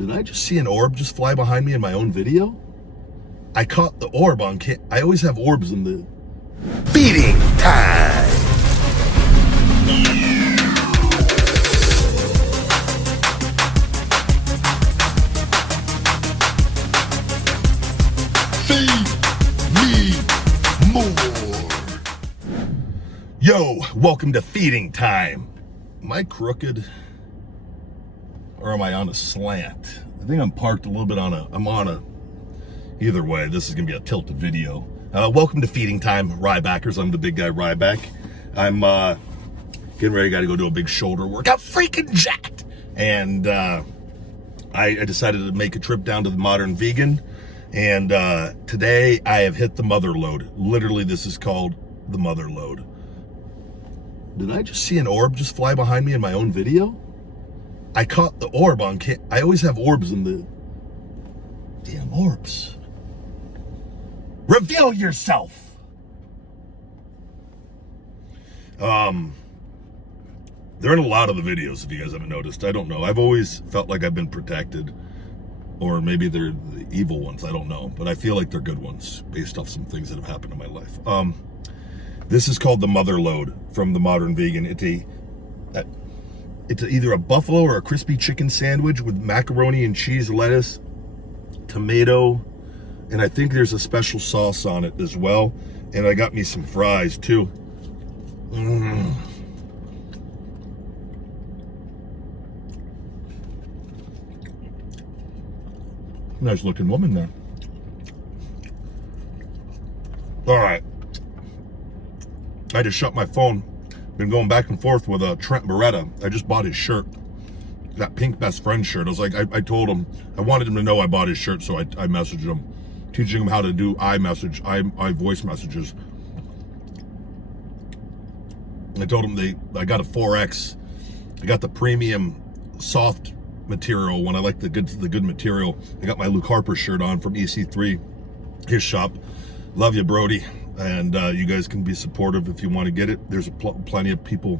Did I just see an orb just fly behind me in my own video? I caught the orb on I always have orbs in the Feeding time. Feed me more. Yo, welcome to Feeding Time. Am I crooked? Or am I on a slant? I think I'm parked a little bit either way, this is gonna be a tilted video. Welcome to Feeding Time, Rybackers. I'm the big guy Ryback. I'm getting ready, gotta go do a big shoulder workout, freaking jacked. And I decided to make a trip down to the Modern Vegan. And today I have hit the mother load. Literally, this is called the mother load. Did I just see an orb just fly behind me in my own video? I caught the orb on I always have orbs in the damn orbs. Reveal yourself. They're in a lot of the videos, if you guys haven't noticed. I don't know. I've always felt like I've been protected, or maybe they're the evil ones. I don't know, but I feel like they're good ones based off some things that have happened in my life. This is called the mother load from the Modern Vegan. It's either a buffalo or a crispy chicken sandwich with macaroni and cheese, lettuce, tomato, and I think there's a special sauce on it as well. And I got me some fries too. Nice looking woman there. All right. I just shut my phone. Been going back and forth with Trent Beretta. I just bought his shirt, that pink best friend shirt. I was like, I told him, I wanted him to know I bought his shirt, so I messaged him, teaching him how to do voice messages. I told him I got a 4X. I got the premium soft material when I like the good material. I got my Luke Harper shirt on from EC3, his shop. Love you, Brody. And you guys can be supportive if you want to get it. There's plenty of people,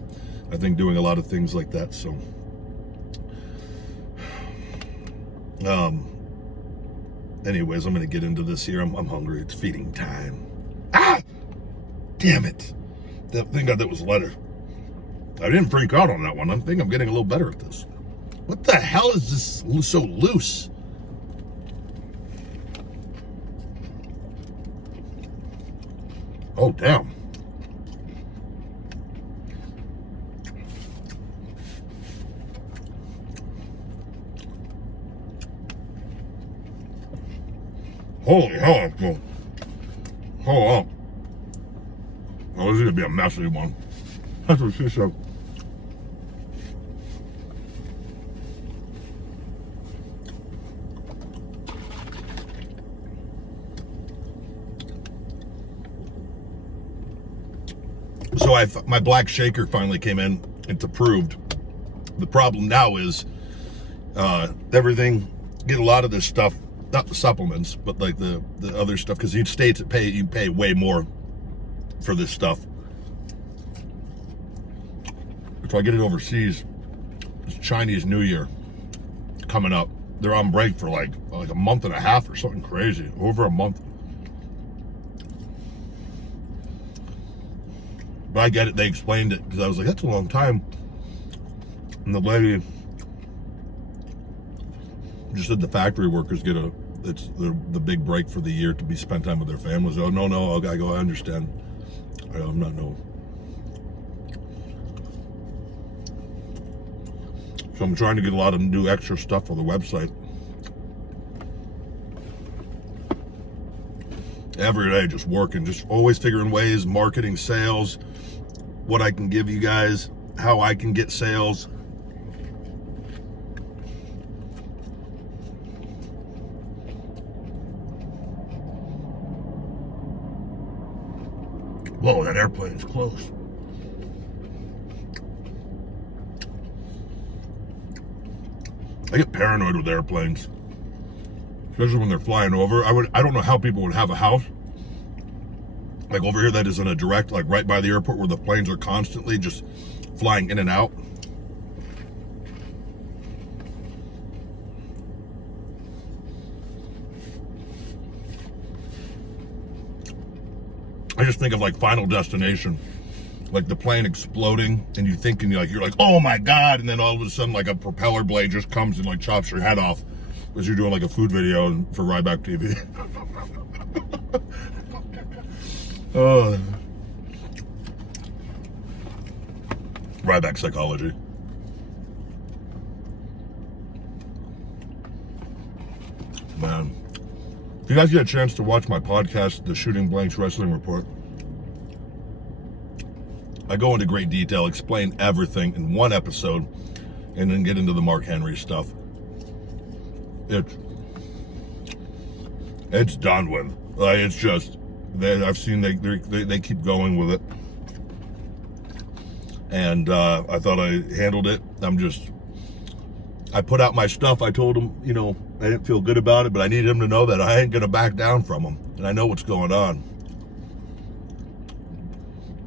I think, doing a lot of things like that. So, anyways, I'm going to get into this here. I'm hungry. It's feeding time. Ah! Damn it. Thank God that was letter. I didn't freak out on that one. I think I'm getting a little better at this. What the hell is this so loose? Oh, damn. Holy hell, that's cool. Hold on. Oh, this is gonna be a messy one. That's what she said. So my black shaker finally came in. It's approved. The problem now is everything, get a lot of this stuff, not the supplements, but like the other stuff, because each state you pay way more for this stuff. If I get it overseas, it's Chinese New Year coming up. They're on break for like a month and a half or something crazy, over a month. But I get it, they explained it, because I was like, that's a long time. And the lady just said the factory workers get it's the big break for the year to be spent time with their families. Oh, no, I go, I understand. I'm not, no. So I'm trying to get a lot of new extra stuff on the website. Every day, just working, just always figuring ways, marketing, sales, what I can give you guys, how I can get sales. Whoa, that airplane's close. I get paranoid with airplanes, especially when they're flying over. I don't know how people would have a house like over here that is in a direct, like right by the airport, where the planes are constantly just flying in and out. just think of like Final Destination, like the plane exploding, and you thinking you're like, oh my God, and then all of a sudden like a propeller blade just comes and like chops your head off as you're doing like a food video for Ryback TV. Oh, Ryback psychology. Man, if you guys get a chance to watch my podcast, the Shooting Blanks Wrestling Report, I go into great detail, explain everything in one episode, and then get into the Mark Henry stuff. It's done with. Like, it's just, I've seen they keep going with it, and I thought I handled it. I put out my stuff. I told him, you know, I didn't feel good about it, but I needed him to know that I ain't gonna back down from him, and I know what's going on.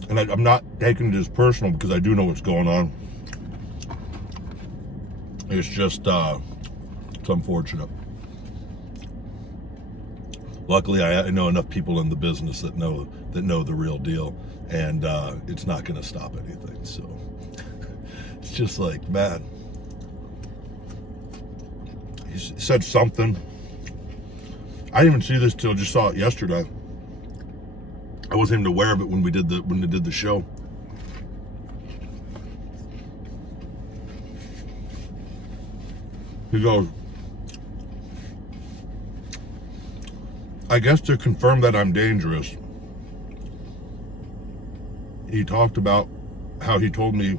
And I'm not taking it as personal because I do know what's going on. It's just, it's unfortunate. Luckily, I know enough people in the business that know the real deal, and it's not going to stop anything. So it's just like, man, he said something. I didn't even see this till just saw it yesterday. I wasn't even aware of it when they did the show. He goes, I guess to confirm that I'm dangerous, he talked about how he told me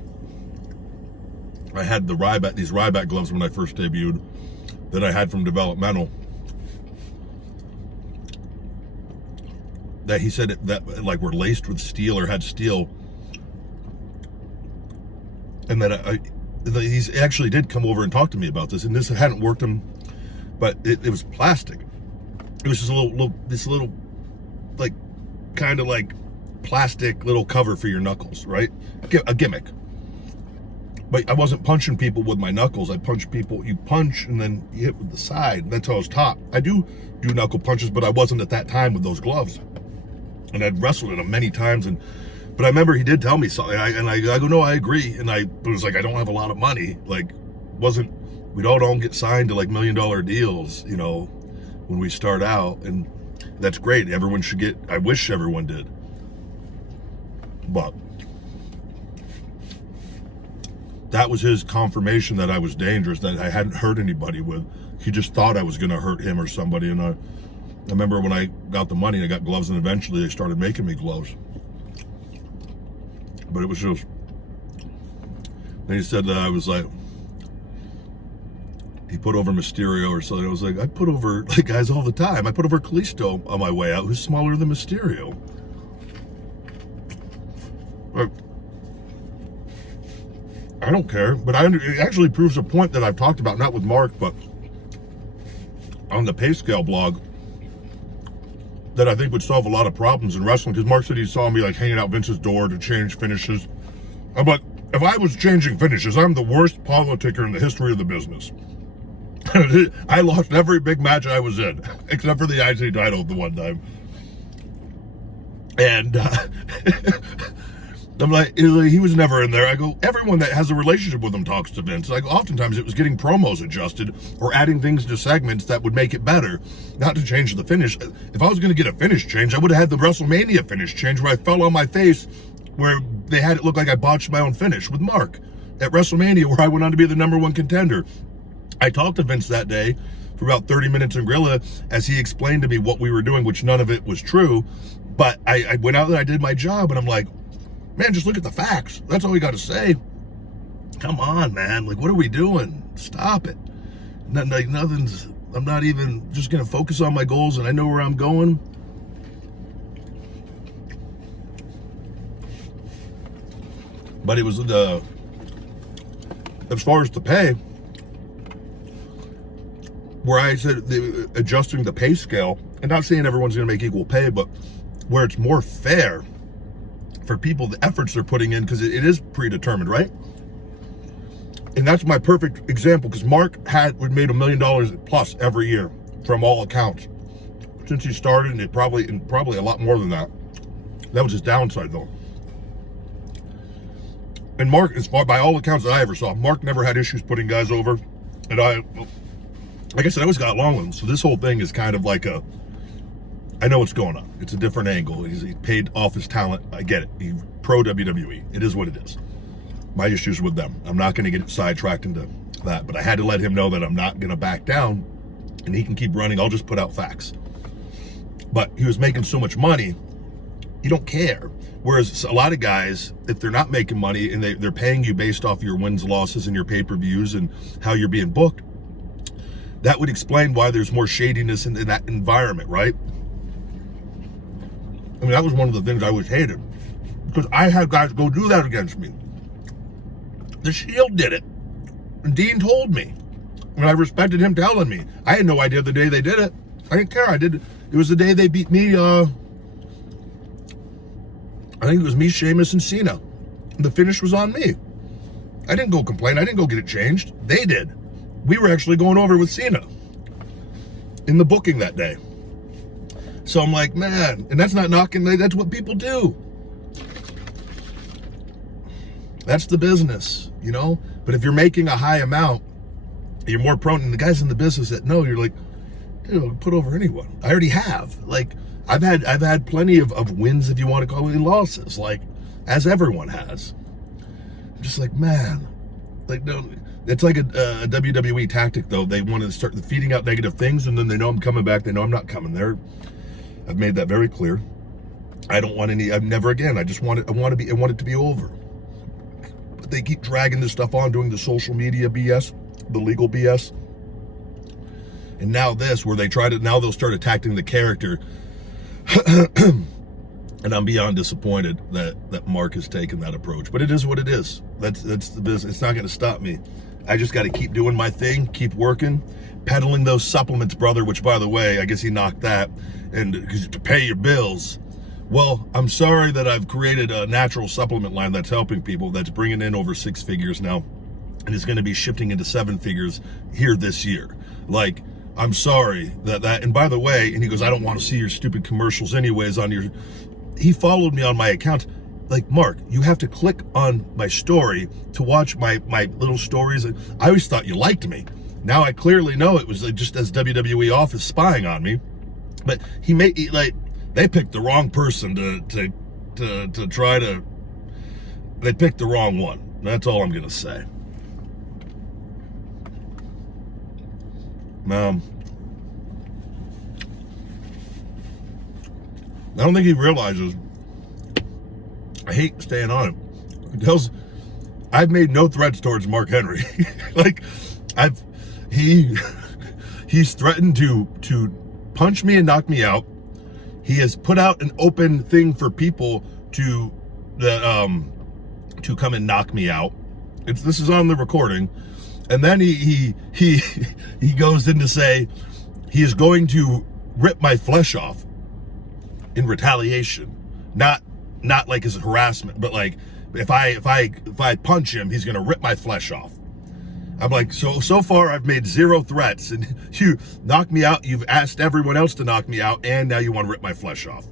I had these Ryback gloves when I first debuted that I had from developmental. That he said that like were laced with steel or had steel, and that he's actually did come over and talk to me about this, and this hadn't worked him, but it was plastic. It was just this little like kind of like plastic little cover for your knuckles, right? A gimmick. But I wasn't punching people with my knuckles. I punch people. You punch and then you hit with the side. That's how I was taught. I do knuckle punches, but I wasn't at that time with those gloves. And I'd wrestled in them many times, but I remember he did tell me something, and I go, no, I agree, and it was like, I don't have a lot of money, like, we don't get signed to like $1 million deals, you know, when we start out, and that's great, everyone should get, I wish everyone did, but that was his confirmation that I was dangerous, that I hadn't hurt anybody with. He just thought I was going to hurt him or somebody, and I remember when I got the money, I got gloves, and eventually they started making me gloves. But it was just, and he said that I was like, he put over Mysterio or something. I was like, I put over like guys all the time. I put over Kalisto on my way out, who's smaller than Mysterio. But I don't care, but it actually proves a point that I've talked about, not with Mark, but on the Pay Scale blog, that I think would solve a lot of problems in wrestling, because Mark said he saw me like hanging out Vince's door to change finishes. I'm like, if I was changing finishes, I'm the worst politicker in the history of the business. I lost every big match I was in, except for the IC title the one time. And I'm like, he was never in there. I go, everyone that has a relationship with him talks to Vince. Like, oftentimes it was getting promos adjusted or adding things to segments that would make it better, not to change the finish. If I was going to get a finish change, I would have had the WrestleMania finish change where I fell on my face, where they had it look like I botched my own finish with Mark at WrestleMania, where I went on to be the #1 contender. I talked to Vince that day for about 30 minutes in Gorilla as he explained to me what we were doing, which none of it was true. But I went out and I did my job, and I'm like, man, just look at the facts. That's all we got to say. Come on, man. Like, what are we doing? Stop it. Nothing's, I'm not even just going to focus on my goals, and I know where I'm going. But it was as far as the pay, where I said adjusting the pay scale, and not saying everyone's going to make equal pay, but where it's more fair for people, the efforts they're putting in, because it is predetermined, right? And that's my perfect example, because Mark would made $1 million plus every year from all accounts since he started, and probably a lot more than that. That was his downside, though. And Mark, as far by all accounts that I ever saw, Mark never had issues putting guys over. And like I said, I always got along with him. So this whole thing is kind of like I know what's going on. It's a different angle. He paid off his talent. I get it. He's pro WWE. It is what it is. My issues with them. I'm not going to get sidetracked into that, but I had to let him know that I'm not going to back down, and he can keep running. I'll just put out facts. But he was making so much money, you don't care. Whereas a lot of guys, if they're not making money and they're paying you based off your wins, losses, and your pay-per-views and how you're being booked, that would explain why there's more shadiness in that environment, right? I mean, that was one of the things I always hated, because I had guys go do that against me. The Shield did it, and Dean told me, and I respected him telling me. I had no idea the day they did it. I didn't care. It was the day they beat me. I think it was me, Sheamus, and Cena. The finish was on me. I didn't go complain. I didn't go get it changed. They did. We were actually going over with Cena in the booking that day. So I'm like, man, and that's not knocking, that's what people do. That's the business, you know? But if you're making a high amount, you're more prone, and the guys in the business that know, you're like, dude, I'll put over anyone. I already have. Like, I've had plenty of wins, if you want to call it, losses, like, as everyone has. I'm just like, man, like, no, it's like a WWE tactic, though. They want to start feeding out negative things, and then they know I'm coming back. They know I'm not coming there. I've made that very clear. I don't want any. I've never again. I want it to be over. But they keep dragging this stuff on, doing the social media BS, the legal BS, and now this, where now they'll start attacking the character. And I'm beyond disappointed that Mark has taken that approach. But it is what it is. That's the business. It's not going to stop me. I just got to keep doing my thing, keep working, peddling those supplements, brother. Which, by the way, I guess he knocked that, and to pay your bills. Well, I'm sorry that I've created a natural supplement line that's helping people, that's bringing in over 6 figures now, and is going to be shifting into 7 figures here this year. Like, I'm sorry that. And by the way, and he goes, I don't want to see your stupid commercials anyways on your. He followed me on my account. Like, Mark, you have to click on my story to watch my little stories. I always thought you liked me. Now I clearly know it was just as WWE office spying on me. But they picked the wrong person to try to. They picked the wrong one. That's all I'm gonna say. I don't think he realizes. I hate staying on him. I've made no threats towards Mark Henry. Like, he's threatened to punch me and knock me out. He has put out an open thing for people to come and knock me out. This is on the recording. And then he goes in to say he is going to rip my flesh off in retaliation. Not like as harassment, but like if I punch him, he's gonna rip my flesh off. I'm like, so far I've made 0 threats, and you knock me out. You've asked everyone else to knock me out, and now you want to rip my flesh off.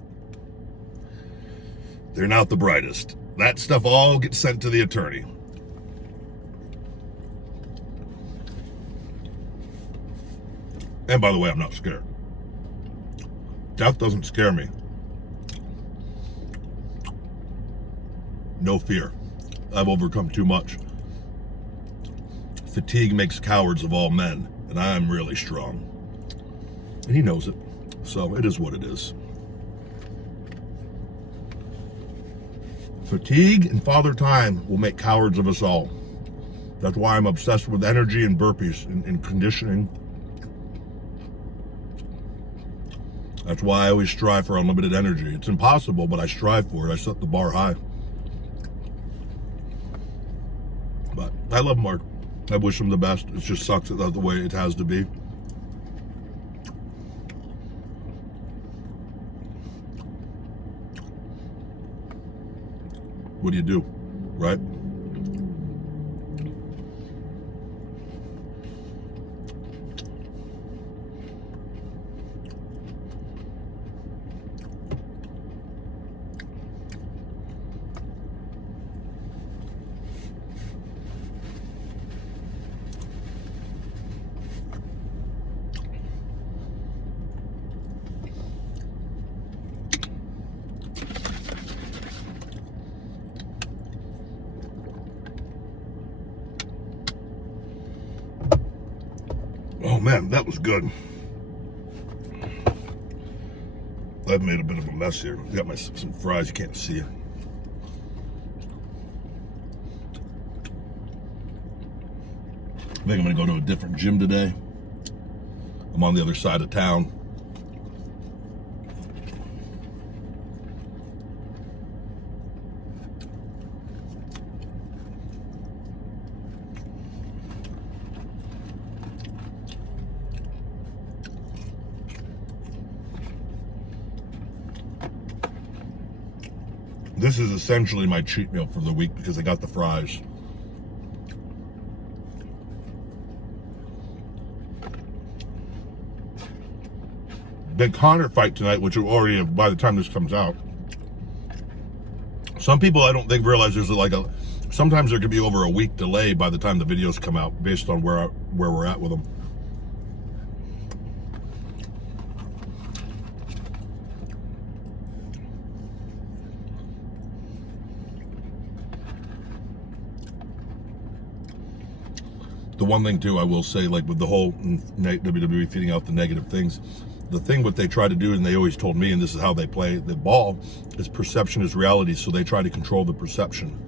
They're not the brightest. That stuff all gets sent to the attorney. And by the way, I'm not scared. Death doesn't scare me. No fear. I've overcome too much. Fatigue makes cowards of all men, and I'm really strong. And he knows it. So it is what it is. Fatigue and father time will make cowards of us all. That's why I'm obsessed with energy and burpees and conditioning. That's why I always strive for unlimited energy. It's impossible, but I strive for it. I set the bar high. But I love Mark. I wish him the best. It just sucks that that's the way it has to be. What do you do, right? man, that was good. I've made a bit of a mess here. Got some fries, you can't see it. I think I'm gonna go to a different gym today. I'm on the other side of town. This is essentially my cheat meal for the week because I got the fries. Big Connor fight tonight, which will already have by the time this comes out. Some people I don't think realize there's sometimes there could be over a week delay by the time the videos come out based on where we're at with them. The one thing too, I will say, like with the whole WWE feeding out the negative things, the thing what they try to do, and they always told me, and this is how they play the ball, is perception is reality. So they try to control the perception.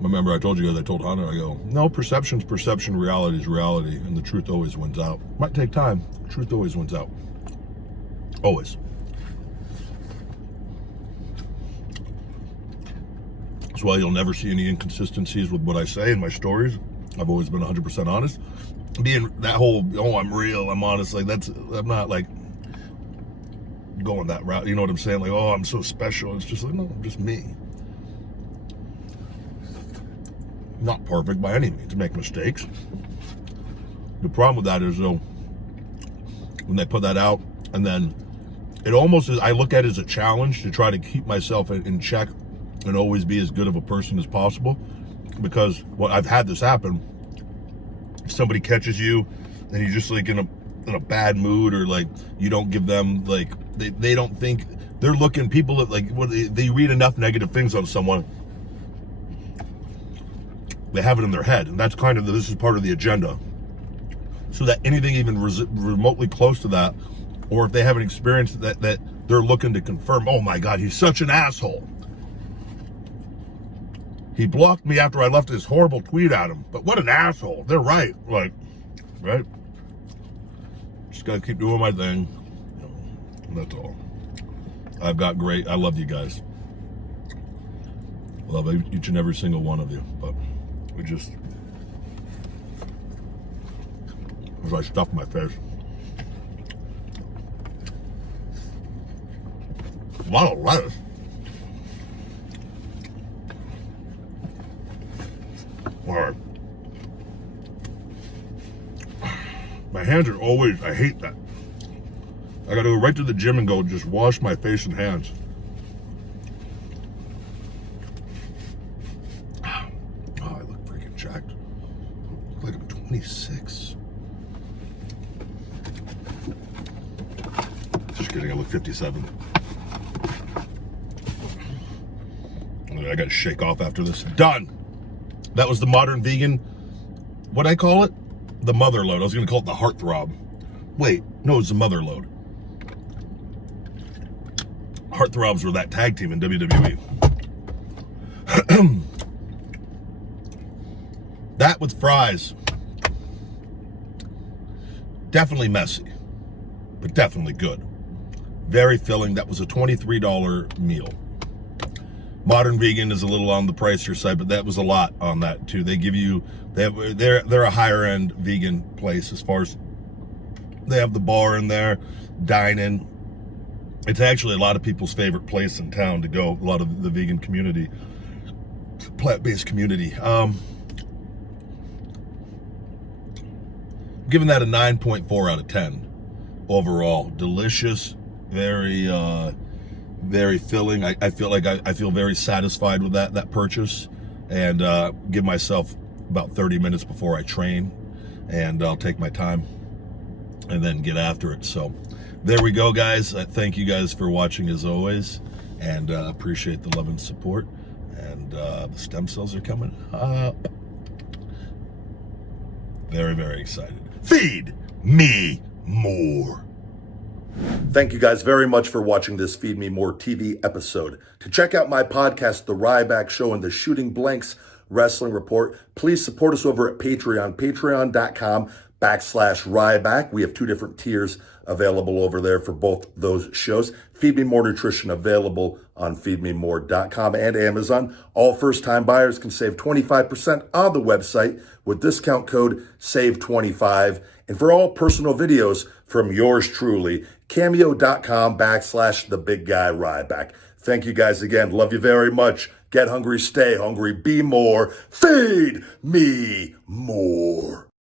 Remember, I told you guys, I told Hunter, I go, no, perception's perception, reality is reality, and the truth always wins out. Might take time. Truth always wins out. Always. That's why you'll never see any inconsistencies with what I say in my stories. I've always been 100% honest. Being that whole, oh, I'm real, I'm honest, like I'm not like going that route. You know what I'm saying? Like, oh, I'm so special. It's just like, no, I'm just me. Not perfect by any means. Make mistakes. The problem with that is though, when they put that out, and then it almost is, I look at it as a challenge to try to keep myself in check and always be as good of a person as possible. Because I've had this happen. If somebody catches you and you're just like in a bad mood, or like you don't give them, like they don't think, they're looking, people that like they read enough negative things on someone, they have it in their head, and that's kind of this is part of the agenda, so that anything even remotely close to that, or if they haven't experienced that they're looking to confirm, oh my God, he's such an asshole. He blocked me after I left this horrible tweet at him. But what an asshole. They're right. Like, right? Just got to keep doing my thing. And that's all. I love you guys. I love each and every single one of you. But we just, as I stuff my face. A lot of lettuce. All right. My hands are always, I hate that. I gotta go right to the gym and go just wash my face and hands. Oh, I look freaking jacked. I look like I'm 26. Just kidding, I look 57. I gotta shake off after this. Done. That was the modern vegan, what'd I call it? The mother load. I was gonna call it the heartthrob. Wait, no, it's the mother load. Heartthrobs were that tag team in WWE. That with fries. Definitely messy, but definitely good. Very filling. That was a $23 meal. Modern vegan is a little on the pricier side, but that was a lot on that too. They give you, they're a higher end vegan place as far as they have the bar in there, dine-in. It's actually a lot of people's favorite place in town to go. A lot of the vegan community, plant-based community. Giving that a 9.4 out of 10 overall. Delicious, very filling. I feel like I feel very satisfied with that purchase, and give myself about 30 minutes before I train, and I'll take my time and then get after it. So there we go, guys. Thank you guys for watching as always, and appreciate the love and support, and the stem cells are coming up. Very, very excited. Feed me more. Thank you guys very much for watching this Feed Me More TV episode. To check out my podcast, The Ryback Show and the Shooting Blanks Wrestling Report, please support us over at Patreon, patreon.com/Ryback. We have 2 different tiers available over there for both those shows. Feed Me More Nutrition available on feedmemore.com and Amazon. All first-time buyers can save 25% on the website with discount code SAVE25. And for all personal videos from yours truly, cameo.com/thebigguy.Ryback. Thank you guys again. Love you very much. Get hungry, stay hungry, be more. Feed me more.